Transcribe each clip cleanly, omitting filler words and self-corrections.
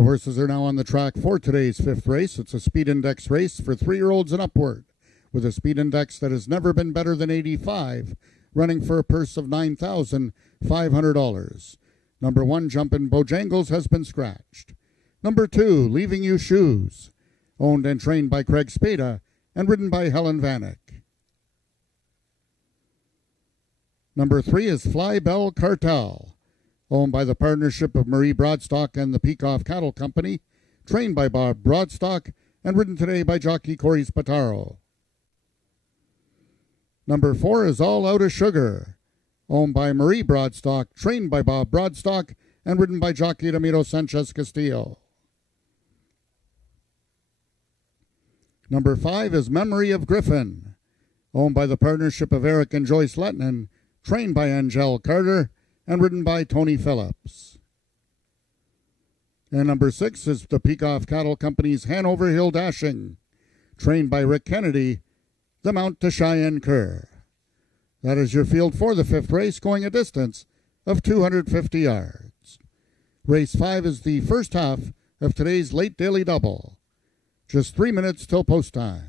The horses are now on the track for today's fifth race. It's a speed index race for 3-year-olds and upward, with a speed index that has never been better than 85, running for a purse of $9,500. Number 1, Jumpin' Bojangles, has been scratched. Number 2, Leaving You Shoes, owned and trained by Craig Spada and ridden by Helen Vanek. Number 3 is Fly Bell Cartel, owned by the partnership of Marie Broadstock and the Peacock Cattle Company, trained by Bob Broadstock and ridden today by jockey Corey Spataro. Number 4 is All Out of Sugar, owned by Marie Broadstock, trained by Bob Broadstock and ridden by jockey Ramiro Sanchez Castillo. Number 5 is Memory of Griffin, owned by the partnership of Eric and Joyce Lettinen, trained by Angel Carter and ridden by Tony Phillips. And number 6 is the Peacock Cattle Company's Hanover Hill Dashing, trained by Rick Kennedy, the Mount to Cheyenne Cur. That is your field for the fifth race, going a distance of 250 yards. Race 5 is the first half of today's late daily double. Just 3 minutes till post time.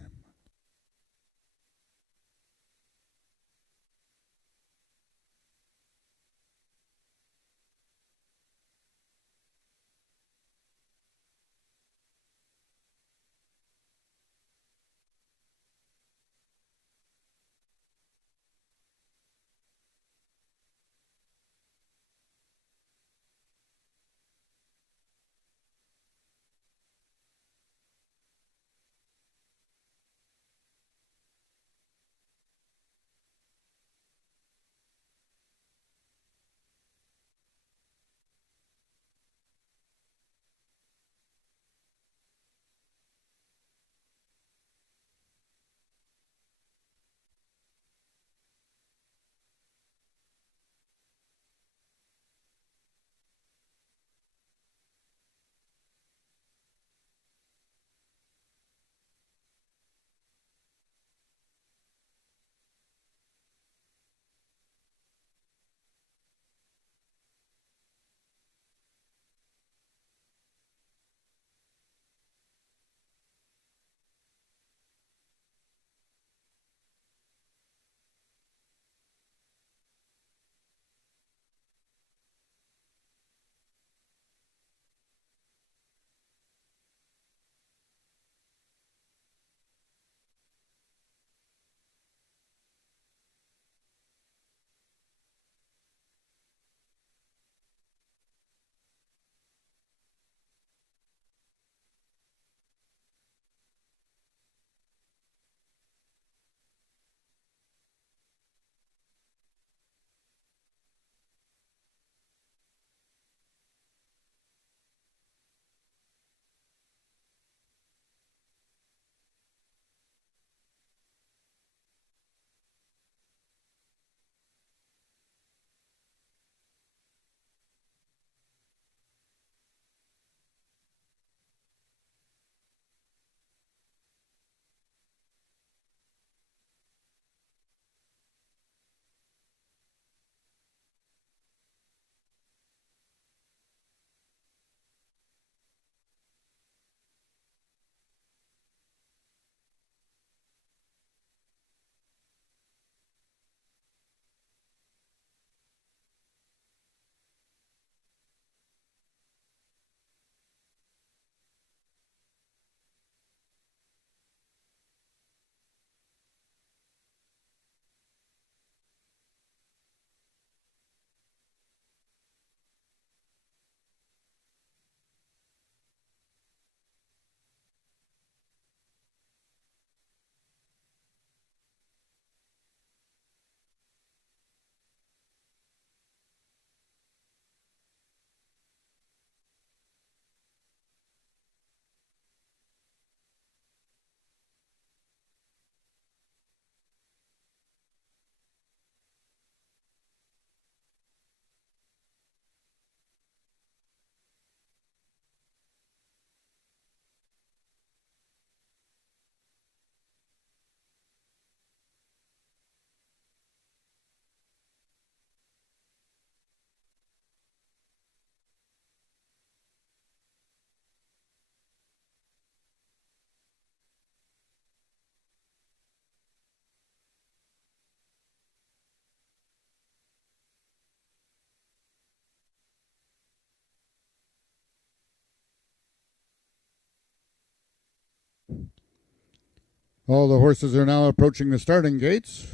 All the horses are now approaching the starting gates.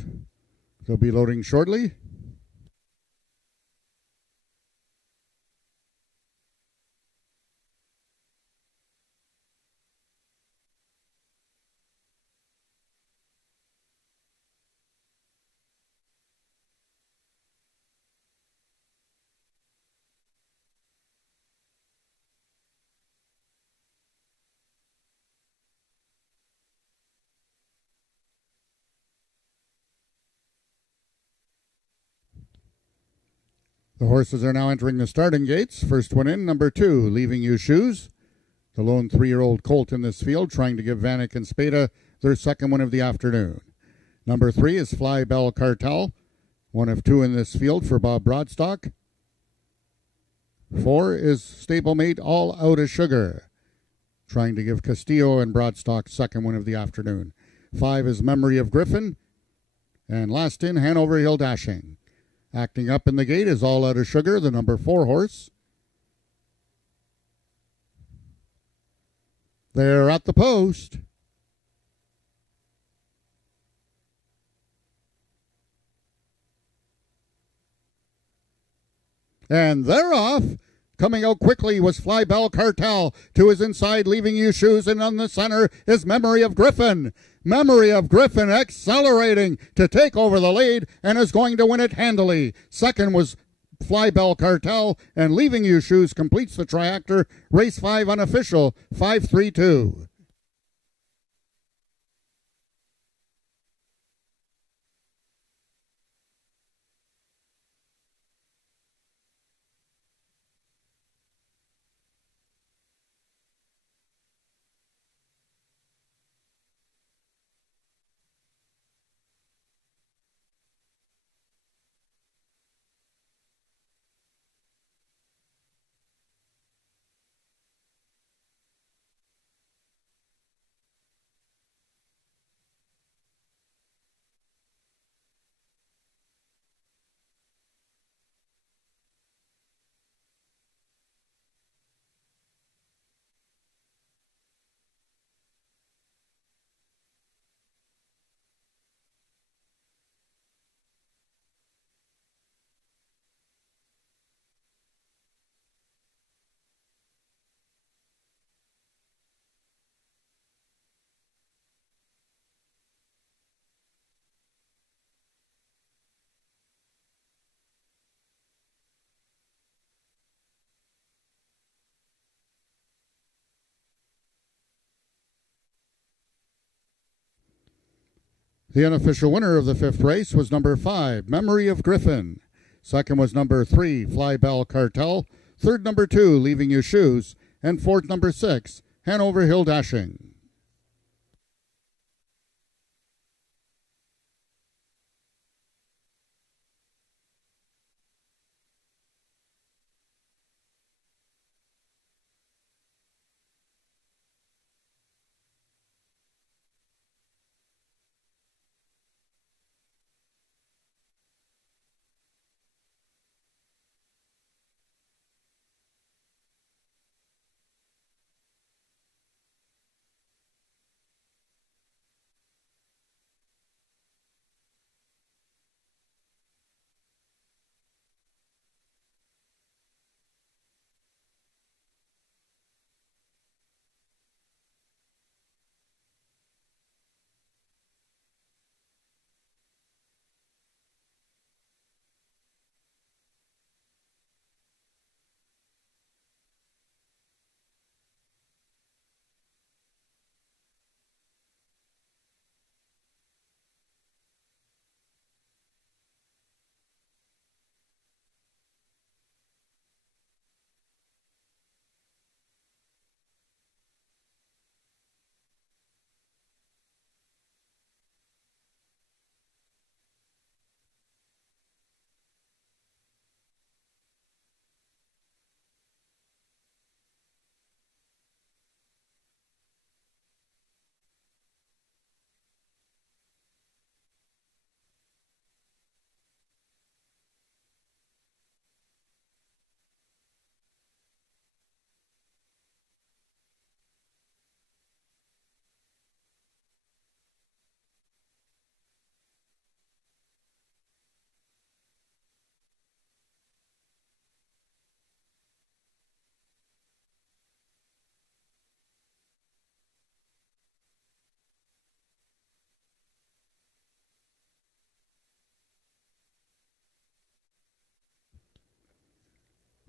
They'll be loading shortly. The horses are now entering the starting gates. First one in, number 2, Leaving You Shoes. The lone 3-year-old colt in this field, trying to give Vanek and Spada their second win of the afternoon. Number 3 is Fly Bell Cartel, one of 2 in this field for Bob Broadstock. 4 is stablemate All Out of Sugar, trying to give Castillo and Broadstock second win of the afternoon. 5 is Memory of Griffin. And last in, Hanover Hill Dashing. Acting up in the gate is All Out of Sugar, the number 4 horse. They're at the post. And they're off. Coming out quickly was Fly Bell Cartel. To his inside, Leaving You Shoes, and on the center is Memory of Griffin. Memory of Griffin accelerating to take over the lead and is going to win it handily. Second was Fly Bell Cartel, and Leaving You Shoes completes the triactor. Race 5 unofficial, 5-3-2. The unofficial winner of the 5th race was number 5, Memory of Griffin. Second was number 3, Fly Bell Cartel. Third, number 2, Leaving You Shoes. And fourth, number 6, Hanover Hill Dashing.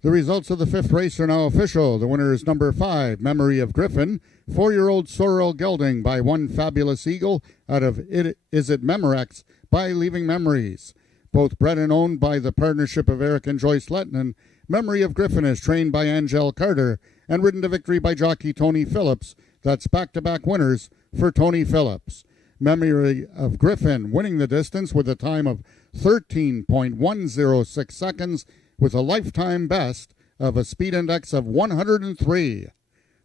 The results of the fifth race are now official. The winner is number 5, Memory of Griffin, 4-year-old Sorrel Gelding by One Fabulous Eagle out of Is It Memorex by Leaving Memories. Both bred and owned by the partnership of Eric and Joyce Lettinen, Memory of Griffin is trained by Angel Carter and ridden to victory by jockey Tony Phillips. That's back-to-back winners for Tony Phillips. Memory of Griffin winning the distance with a time of 13.106 seconds with a lifetime best of a speed index of 103.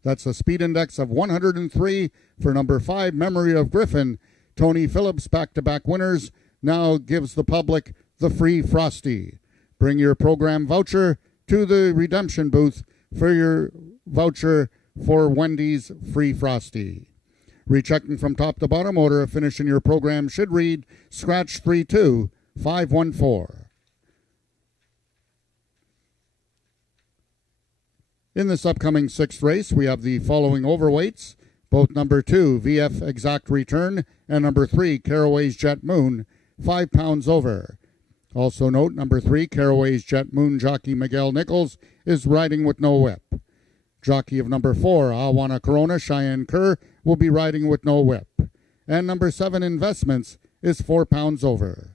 That's a speed index of 103 for number 5, Memory of Griffin. Tony Phillips, back-to-back winners, now gives the public the free Frosty. Bring your program voucher to the redemption booth for your voucher for Wendy's free Frosty. Rechecking from top to bottom, order of finish in your program should read scratch 32514. In this upcoming sixth race, we have the following overweights. Both number 2, VF Exact Return, and number 3, Caraway's Jet Moon, 5 pounds over. Also note, number 3, Caraway's Jet Moon jockey Miguel Nichols is riding with no whip. Jockey of number 4, Awana Corona, Cheyenne Kerr, will be riding with no whip. And number 7, Investments, is 4 pounds over.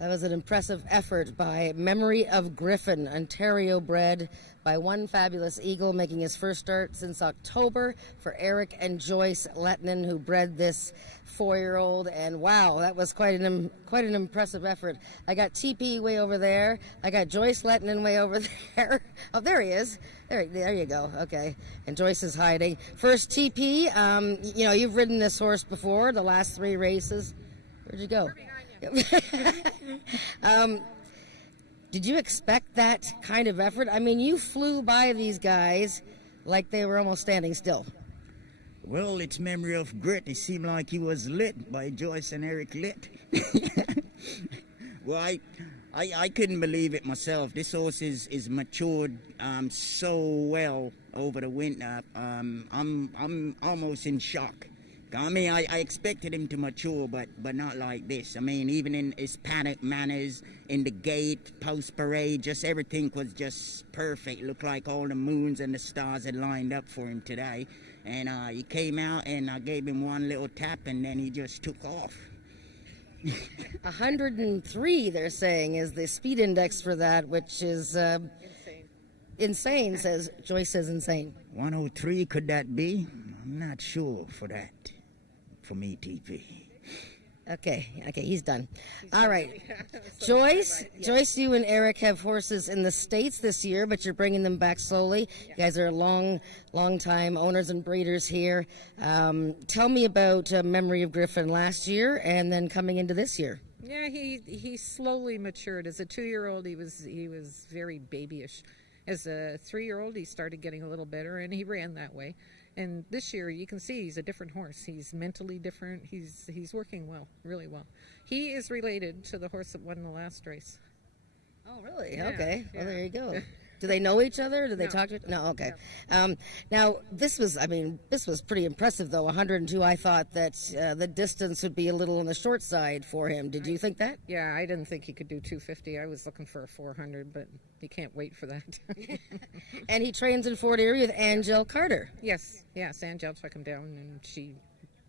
That was an impressive effort by Memory of Griffin, Ontario bred by One Fabulous Eagle, making his first start since October for Eric and Joyce Lettinen, who bred this 4-year-old. And wow, that was quite an impressive effort. I got TP way over there. I got Joyce Lettinen way over there. Oh, there he is. There you go. Okay. And Joyce is hiding. First TP, you've ridden this horse before, the last 3 races. Where'd you go? Did you expect that kind of effort? I mean, you flew by these guys like they were almost standing still. Well, it's Memory of Grit. It seemed like he was lit by Joyce and Eric lit. Well, I couldn't believe it myself. This horse is matured so well over the winter. I'm almost in shock. I mean, I expected him to mature, but not like this. I mean, even in his paddock manners, in the gate, post-parade, just everything was just perfect. Looked like all the moons and the stars had lined up for him today. And he came out, and I gave him one little tap, and then he just took off. 103, they're saying, is the speed index for that, which is insane, says Joyce says insane. 103, could that be? I'm not sure for that. For me, TP. Okay, he's done. All right. Joyce, you and Eric have horses in the States this year, but you're bringing them back slowly. You guys are long time owners and breeders here. Tell me about Memory of Griffin last year and then coming into this year. Yeah, he slowly matured. As a 2-year-old, he was very babyish. As a 3-year-old, he started getting a little better, and he ran that way. And this year, you can see he's a different horse. He's mentally different. He's working well, really well. He is related to the horse that won the last race. Oh, really? Yeah, okay. yeah. Well, there you go. Do they know each other? Do they No. talk to? No, okay. Now this was, this was pretty impressive though. 102. I thought that the distance would be a little on the short side for him. Did you think that? Yeah, I didn't think he could do 250. I was looking for a 400, but he can't wait for that. And he trains in Fort Erie with Angel Carter. yes, Angel took him down, and she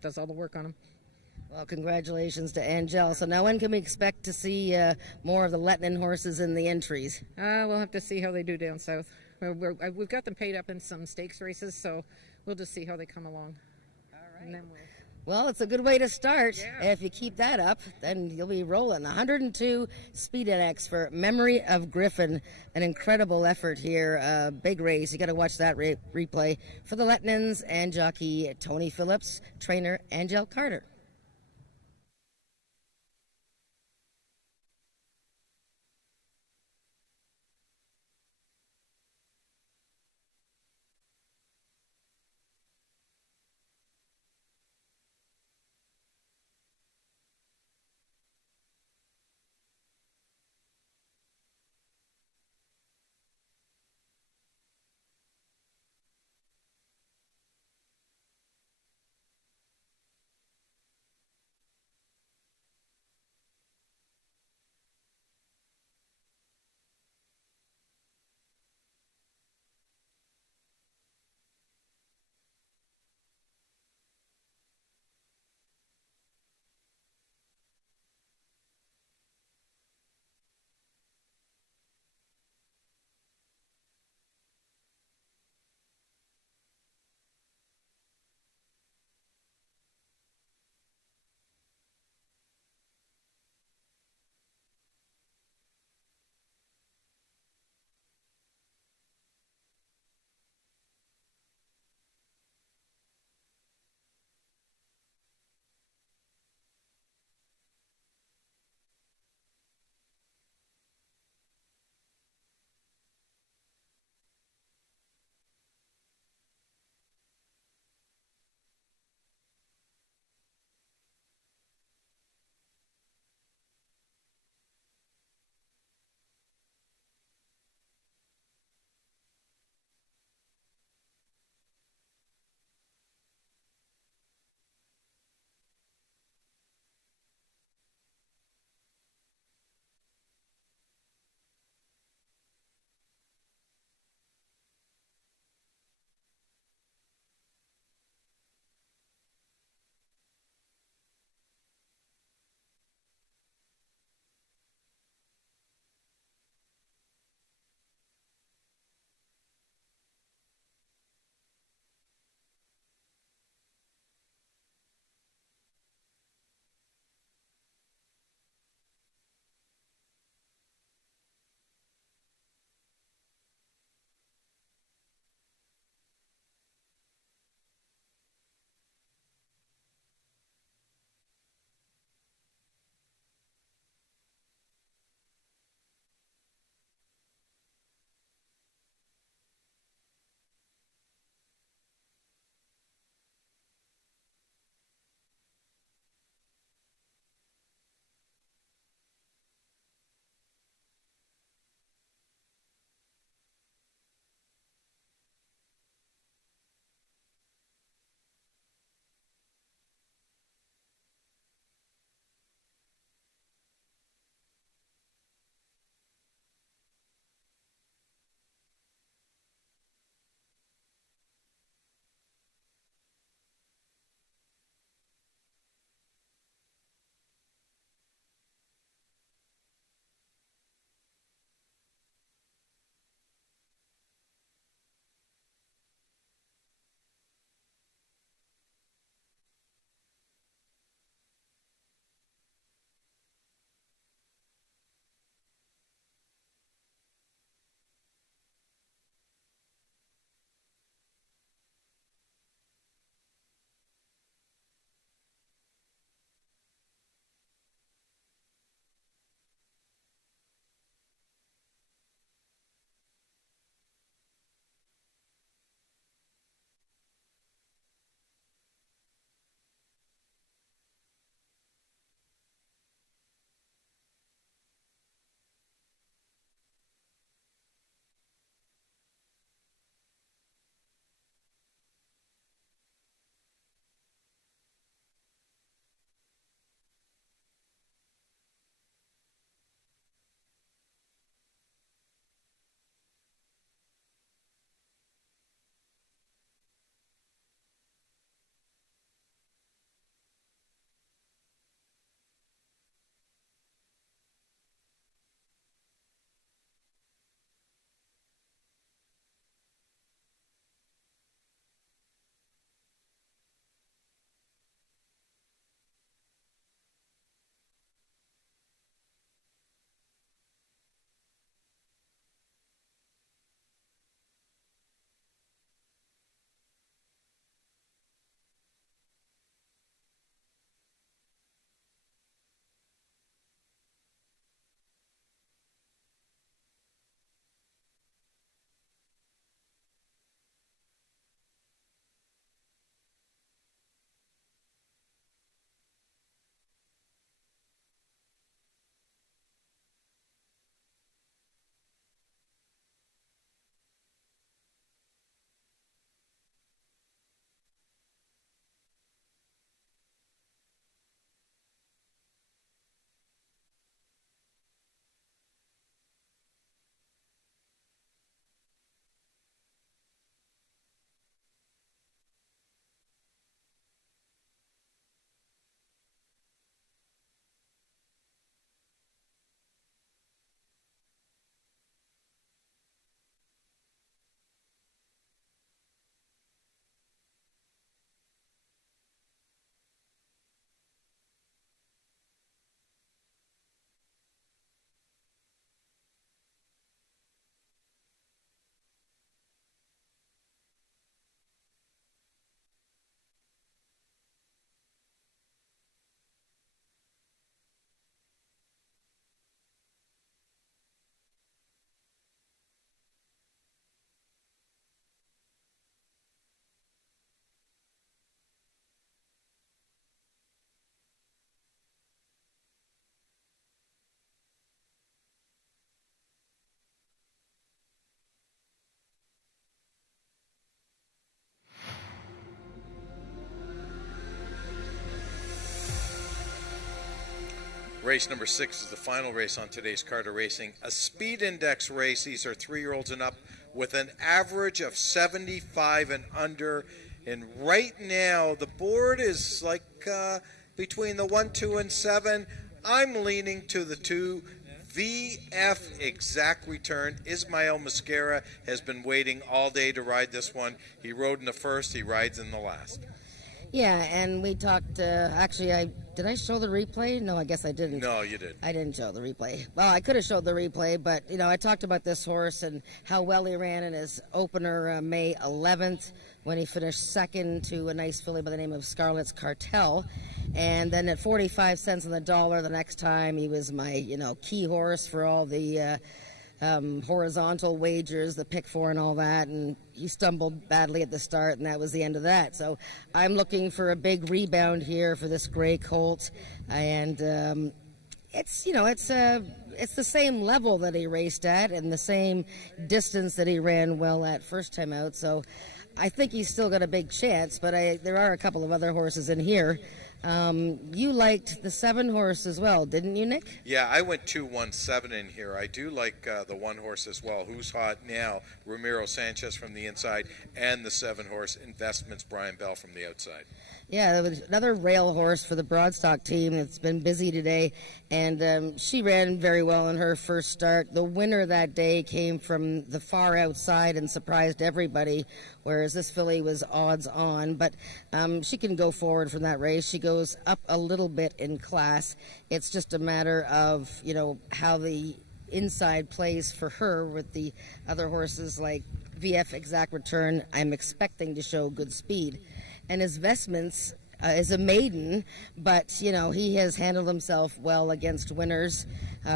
does all the work on him. Well, congratulations to Angel. So now when can we expect to see more of the Lettinen horses in the entries? We'll have to see how they do down south. We've got them paid up in some stakes races, so we'll just see how they come along. All right. And then Well, it's a good way to start. Yeah. If you keep that up, then you'll be rolling. 102 Speed NX for Memory of Griffin. An incredible effort here. Big race. You got to watch that replay for the Lettinens and jockey Tony Phillips, trainer Angel Carter. Race number 6 is the final race on today's card of racing. A speed index race. These are 3-year-olds and up with an average of 75 and under. And right now, the board is like between the 1, 2, and 7. I'm leaning to the 2. VF Exact Return. Ismael Mascara has been waiting all day to ride this one. He rode in the first. He rides in the last. Yeah, and we talked, actually, did I show the replay? No, I guess I didn't. No, you did. I didn't show the replay. Well, I could have showed the replay, but, I talked about this horse and how well he ran in his opener May 11th when he finished second to a nice filly by the name of Scarlet's Cartel. And then at 45 cents on the dollar the next time, he was my, key horse for all the horizontal wagers, the pick four and all that, and he stumbled badly at the start, and that was the end of that. So I'm looking for a big rebound here for this gray colt, and it's the same level that he raced at and the same distance that he ran well at first time out. So I think he's still got a big chance, but there are a couple of other horses in here. You liked the 7 horse as well, didn't you, Nick? Yeah, I went 2-1-7 in here. I do like the 1 horse as well. Who's hot now? Ramiro Sanchez from the inside, and the 7 horse Investments Brian Bell from the outside. Yeah, there was another rail horse for the Broadstock team that's been busy today, and she ran very well in her first start. The winner that day came from the far outside and surprised everybody, whereas this filly was odds on, but she can go forward from that race. She goes up a little bit in class. It's just a matter of, how the inside plays for her with the other horses like VF Exact Return. I'm expecting to show good speed. And his Investments is a maiden, but, he has handled himself well against winners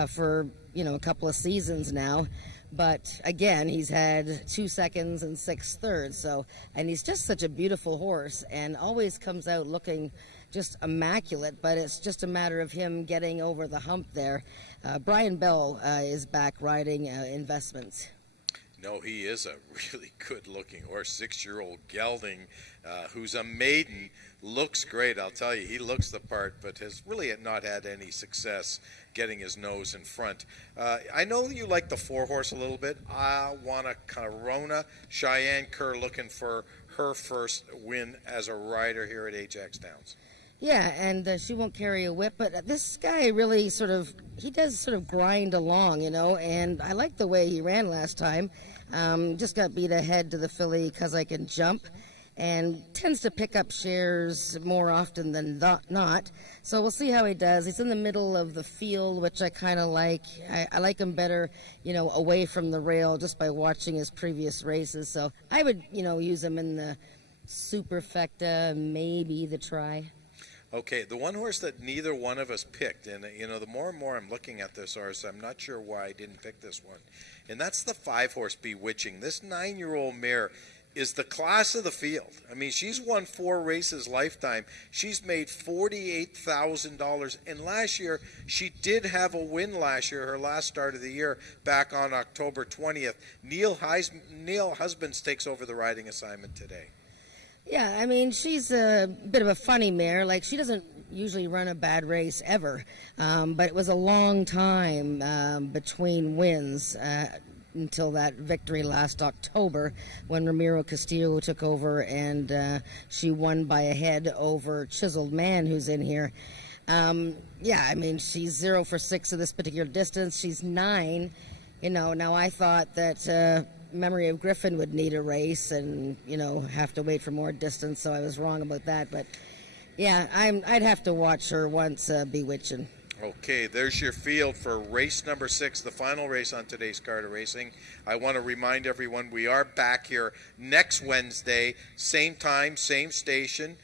for, a couple of seasons now. But again, he's had 2 seconds and 6 thirds. So, and he's just such a beautiful horse and always comes out looking just immaculate, but it's just a matter of him getting over the hump there. Brian Bell is back riding Investments. No, he is a really good-looking horse. 6-year-old gelding, who's a maiden, looks great. I'll tell you, he looks the part, but has really not had any success getting his nose in front. I know you like the 4 horse a little bit. I want a Corona. Cheyenne Kerr looking for her first win as a rider here at AjaxDowns. Yeah, and she won't carry a whip, but this guy really he does grind along, and I like the way he ran last time. Just got beat ahead to the filly Cause I Can Jump, and tends to pick up shares more often than not. So we'll see how he does. He's in the middle of the field, which I kind of like. I like him better, away from the rail just by watching his previous races. So I would, use him in the Superfecta, maybe the Try. Okay, the 1 horse that neither one of us picked, and the more and more I'm looking at this horse, I'm not sure why I didn't pick this one, and that's the 5 horse Bewitching. This 9-year-old mare is the class of the field. I mean, she's won 4 races lifetime. She's made $48,000, and last year she did have a win last year, her last start of the year, back on October 20th. Neil Husbands takes over the riding assignment today. Yeah, I mean, she's a bit of a funny mare. Like, she doesn't usually run a bad race ever. But it was a long time between wins until that victory last October when Ramiro Castillo took over and she won by a head over Chiseled Man, who's in here. Yeah, I mean, she's 0 for 6 of this particular distance. She's 9. Now I thought that Memory of Griffin would need a race and, have to wait for more distance, so I was wrong about that. But, yeah, I'd have to watch her once Bewitching. Okay, there's your field for race number 6, the final race on today's card of racing. I want to remind everyone we are back here next Wednesday, same time, same station,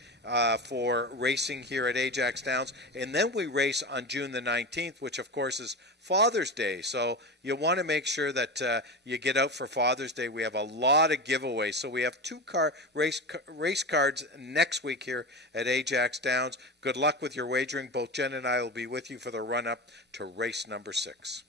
for racing here at AjaxDowns. And then we race on June the 19th, which, of course, is Father's Day. So you want to make sure that you get out for Father's Day. We have a lot of giveaways. So we have 2 race cards next week here at AjaxDowns. Good luck with your wagering. Both Jen and I will be with you for the run-up to race number 6.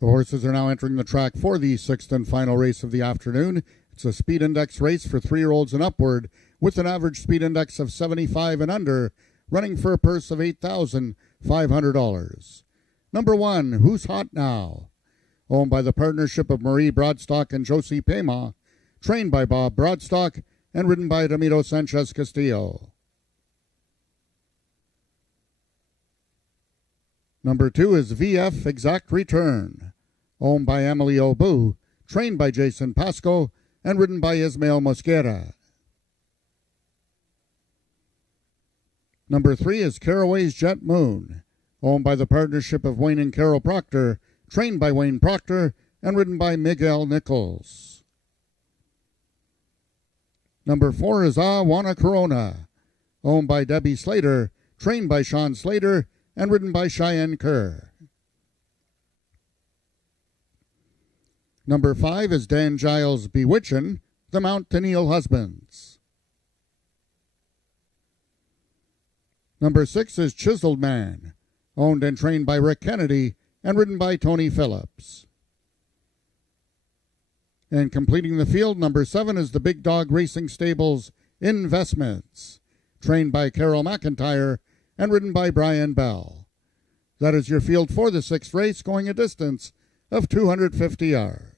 The horses are now entering the track for the sixth and final race of the afternoon. It's a speed index race for 3-year-olds and upward with an average speed index of 75 and under, running for a purse of $8,500. Number 1, Who's Hot Now? Owned by the partnership of Marie Broadstock and Josie Pema, trained by Bob Broadstock, and ridden by Ramiro Sanchez Castillo. Number 2 is VF Exact Return, owned by Emily Obu, trained by Jason Pasco, and ridden by Ismael Mosquera. Number 3 is Caraway's Jet Moon, owned by the partnership of Wayne and Carol Proctor, trained by Wayne Proctor, and ridden by Miguel Nichols. Number 4 is Wanna Corona, owned by Debbie Slater, trained by Sean Slater, and ridden by Cheyenne Kerr. Number 5 is Dan Giles' Bewitchin', the Mount to Neil Husbands. Number 6 is Chiseled Man, owned and trained by Rick Kennedy, and ridden by Tony Phillips. And completing the field, number 7 is the Big Dog Racing Stables Investments, trained by Carol McIntyre, and ridden by Brian Bell. That is your field for the sixth race, going a distance of 250 yards.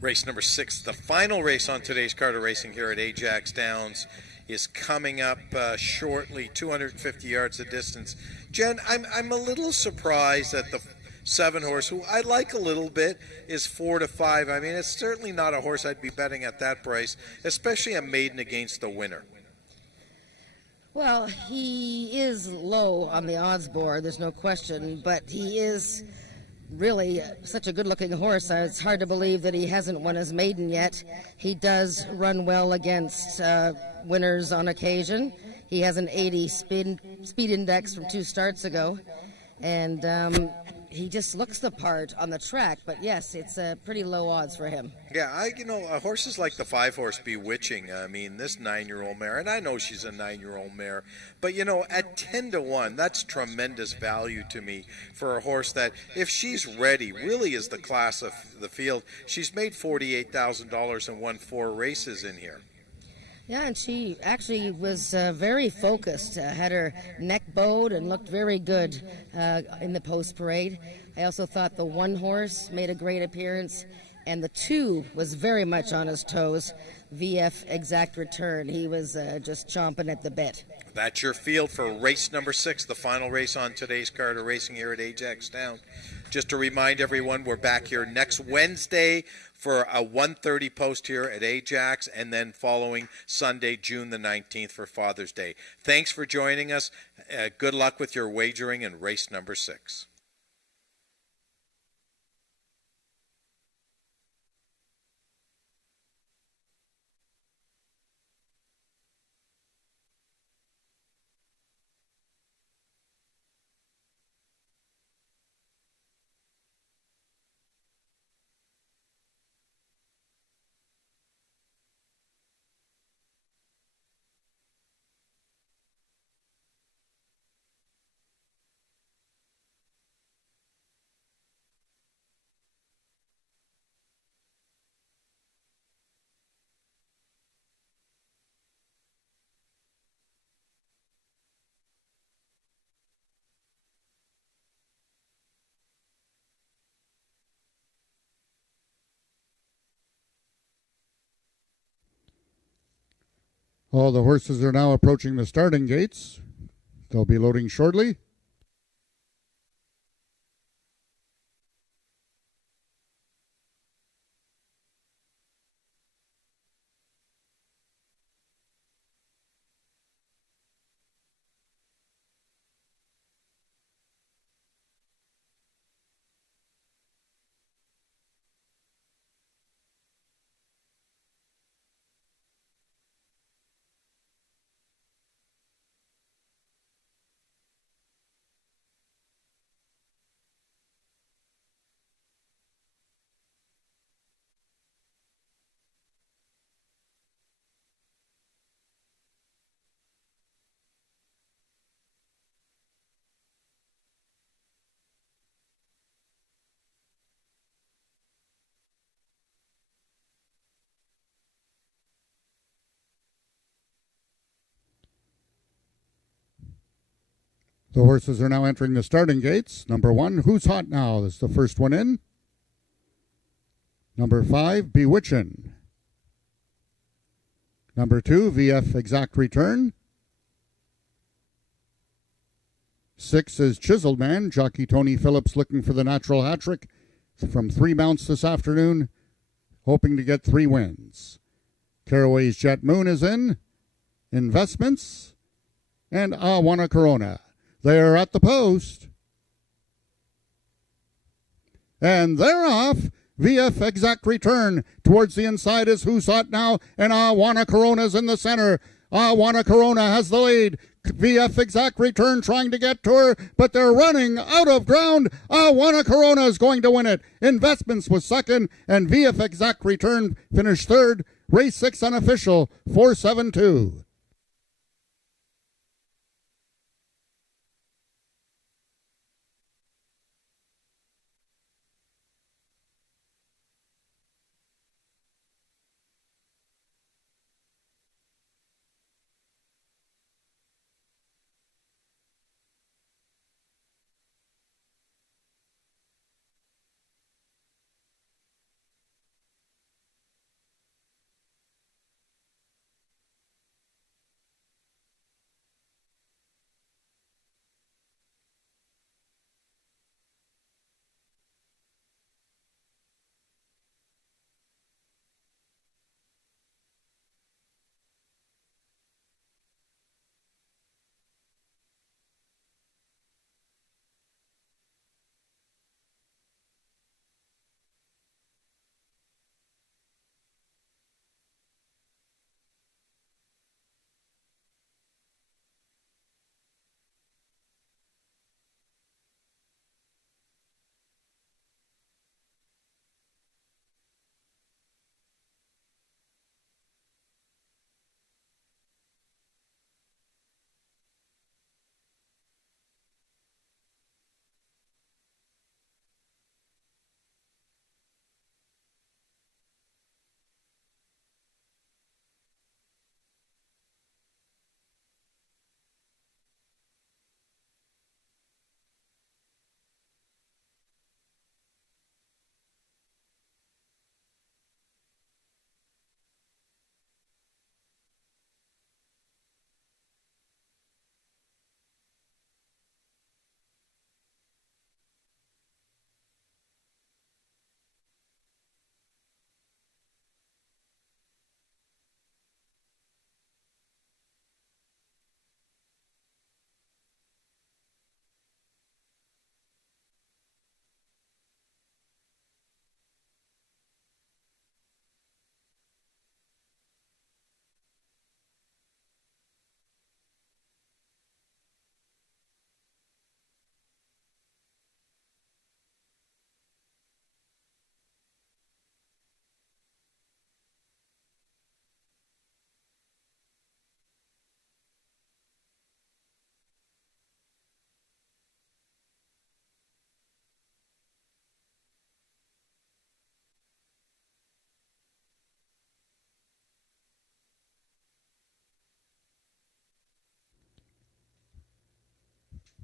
Race number 6, the final race on today's card of racing here at Ajax Downs, is coming up shortly, 250 yards of distance. Jen, I'm a little surprised that the 7 horse, who I like a little bit, is 4 to 5. I mean, it's certainly not a horse I'd be betting at that price, especially a maiden against the winner. Well, he is low on the odds board, there's no question, but he is really such a good-looking horse. It's hard to believe that he hasn't won his maiden yet. He does run well against winners on occasion. He has an 80 speed index from 2 starts ago, and he just looks the part on the track. But yes, it's pretty low odds for him. Yeah, horses like the 5-horse Bewitching. I mean, this 9-year-old mare, and I know she's a 9-year-old mare, but at 10 to 1, that's tremendous value to me for a horse that, if she's ready, really is the class of the field. She's made $48,000 and won 4 races in here. Yeah, and she actually was very focused, had her neck bowed and looked very good in the post parade. I also thought the 1 horse made a great appearance, and the 2 was very much on his toes. VF Exact Return. He was just chomping at the bit. That's your field for race number 6, the final race on today's card of racing here at Ajax Downs. Just to remind everyone, we're back here next Wednesday for a 1:30 post here at Ajax, and then following Sunday, June the 19th for Father's Day. Thanks for joining us. Good luck with your wagering in race number 6. All the horses are now approaching the starting gates. They'll be loading shortly. The horses are now entering the starting gates. Number 1, Who's Hot Now? That's the first one in. Number 5, Bewitchin'. Number 2, VF Exact Return. 6 is Chiseled Man. Jockey Tony Phillips looking for the natural hat trick from 3 mounts this afternoon, hoping to get 3 wins. Caraway's Jet Moon is in. Investments. And Awana Corona. They're at the post. And they're off. VF Exact Return. Towards the inside is Who's Hot Now, and Awana Corona's in the center. Awana Corona has the lead. VF Exact Return trying to get to her, but they're running out of ground. Awana Corona is going to win it. Investments was second, and VF Exact Return finished third. Race 6 unofficial, 472.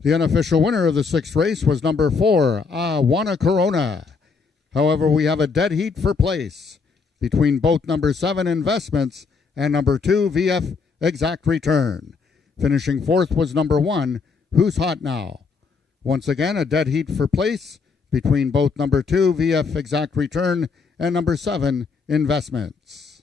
The unofficial winner of the 6th race was number 4, Awana Corona. However, we have a dead heat for place between both number 7, Investments, and number 2, VF Exact Return. Finishing 4th was number 1, Who's Hot Now. Once again, a dead heat for place between both number 2, VF Exact Return, and number 7, Investments.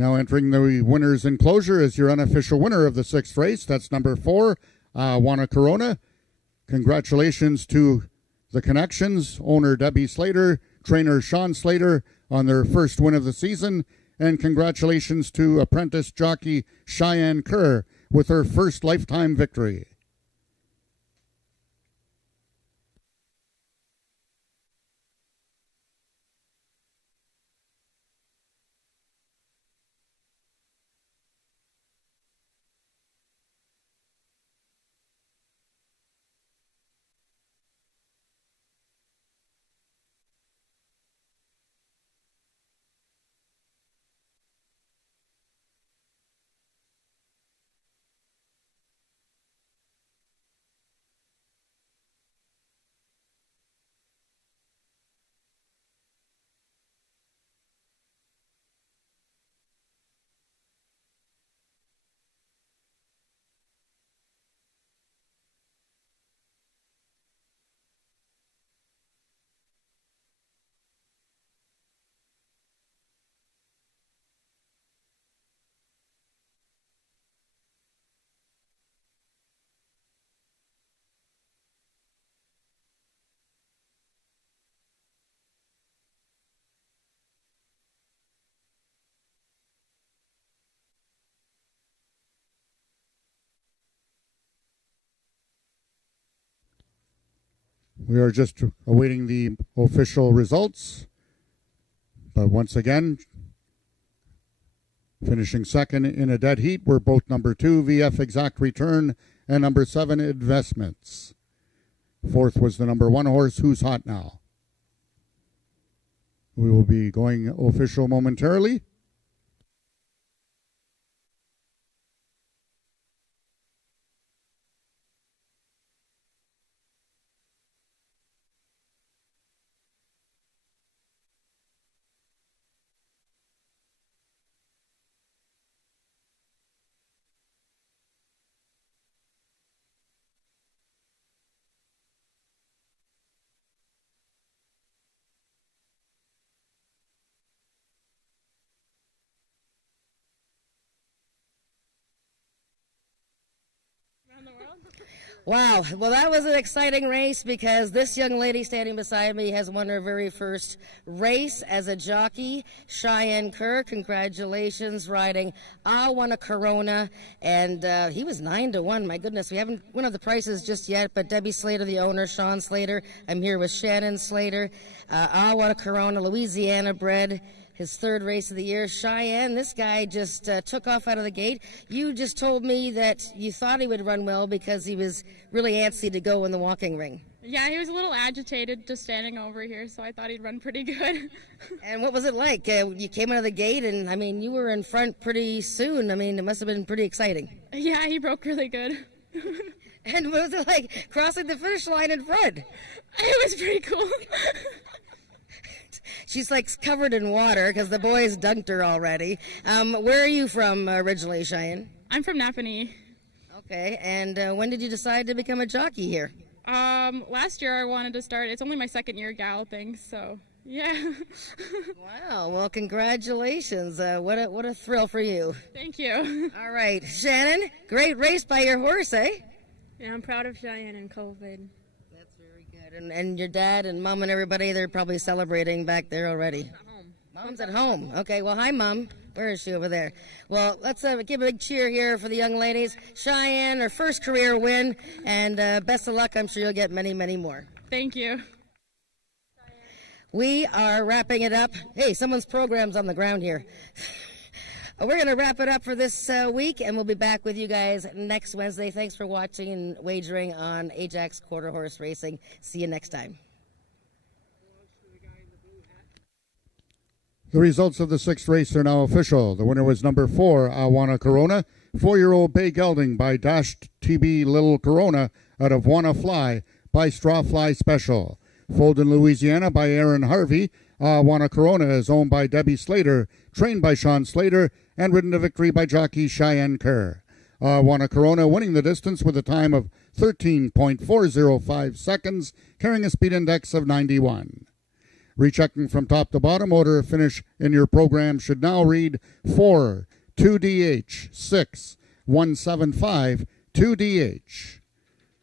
Now entering the winner's enclosure is your unofficial winner of the 6th race. That's number 4, Wanna Corona. Congratulations to the Connections, owner Debbie Slater, trainer Sean Slater on their first win of the season. And congratulations to apprentice jockey Cheyenne Kerr with her first lifetime victory. We are just awaiting the official results. But once again, finishing second in a dead heat were both number 2, VF Exact Return, and number 7, Investments. Fourth was the number 1 horse, Who's Hot Now. We will be going official momentarily. Wow, well that was an exciting race because this young lady standing beside me has won her very first race as a jockey. Cheyenne Kerr, congratulations, riding I Wanna Corona, and he was 9-1. My goodness, we haven't one of the prices just yet, but Debbie Slater, the owner, Sean Slater. I'm here with Shannon Slater. I Wanna Corona, Louisiana bred. His third race of the year. Cheyenne, this guy just took off out of the gate. You just told me that you thought he would run well because he was really antsy to go in the walking ring. Yeah, he was a little agitated just standing over here, so I thought he'd run pretty good. And what was it like? You came out of the gate, and, I mean, you were in front pretty soon. I mean, it must have been pretty exciting. Yeah, he broke really good. And what was it like crossing the finish line in front? It was pretty cool. She's like covered in water because the boys dunked her already. Where are you from originally, Cheyenne? I'm from Napanee. Okay, and when did you decide to become a jockey here? Last year I wanted to start. It's only my second year galloping, so yeah. Wow, well, congratulations. What a thrill for you. Thank you. All right, Shannon, great race by your horse, eh? Yeah, I'm proud of Cheyenne and COVID. That's very good. And your dad and mom and everybody, they're probably celebrating back there already. At home. Mom's at home. Okay, well, hi, Mom. Where is she over there? Well, let's give a big cheer here for the young ladies. Cheyenne, her first career win, and best of luck. I'm sure you'll get many, many more. Thank you. We are wrapping it up. Hey, someone's program's on the ground here. We're going to wrap it up for this week, and we'll be back with you guys next Wednesday. Thanks for watching and wagering on Ajax Quarter Horse Racing. See you next time. The results of the sixth race are now official. The winner was number 4, Awana Corona. 4-year-old Bay Gelding by Dashed TB Little Corona out of Wanna Fly by Strawfly Special. Fold in Louisiana by Aaron Harvey. Wanna Corona is owned by Debbie Slater, trained by Sean Slater, and ridden to victory by jockey Cheyenne Kerr. Wanna Corona winning the distance with a time of 13.405 seconds, carrying a speed index of 91. Rechecking from top to bottom, order of finish in your program should now read 4, 2DH, 6, 175, 2DH.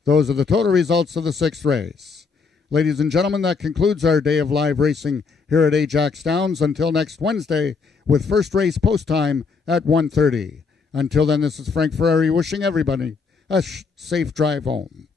Those are the total results of the 6th race. Ladies and gentlemen, that concludes our day of live racing here at Ajax Downs. Until next Wednesday, with first race post time at 1:30. Until then, this is Frank Ferrari wishing everybody a safe drive home.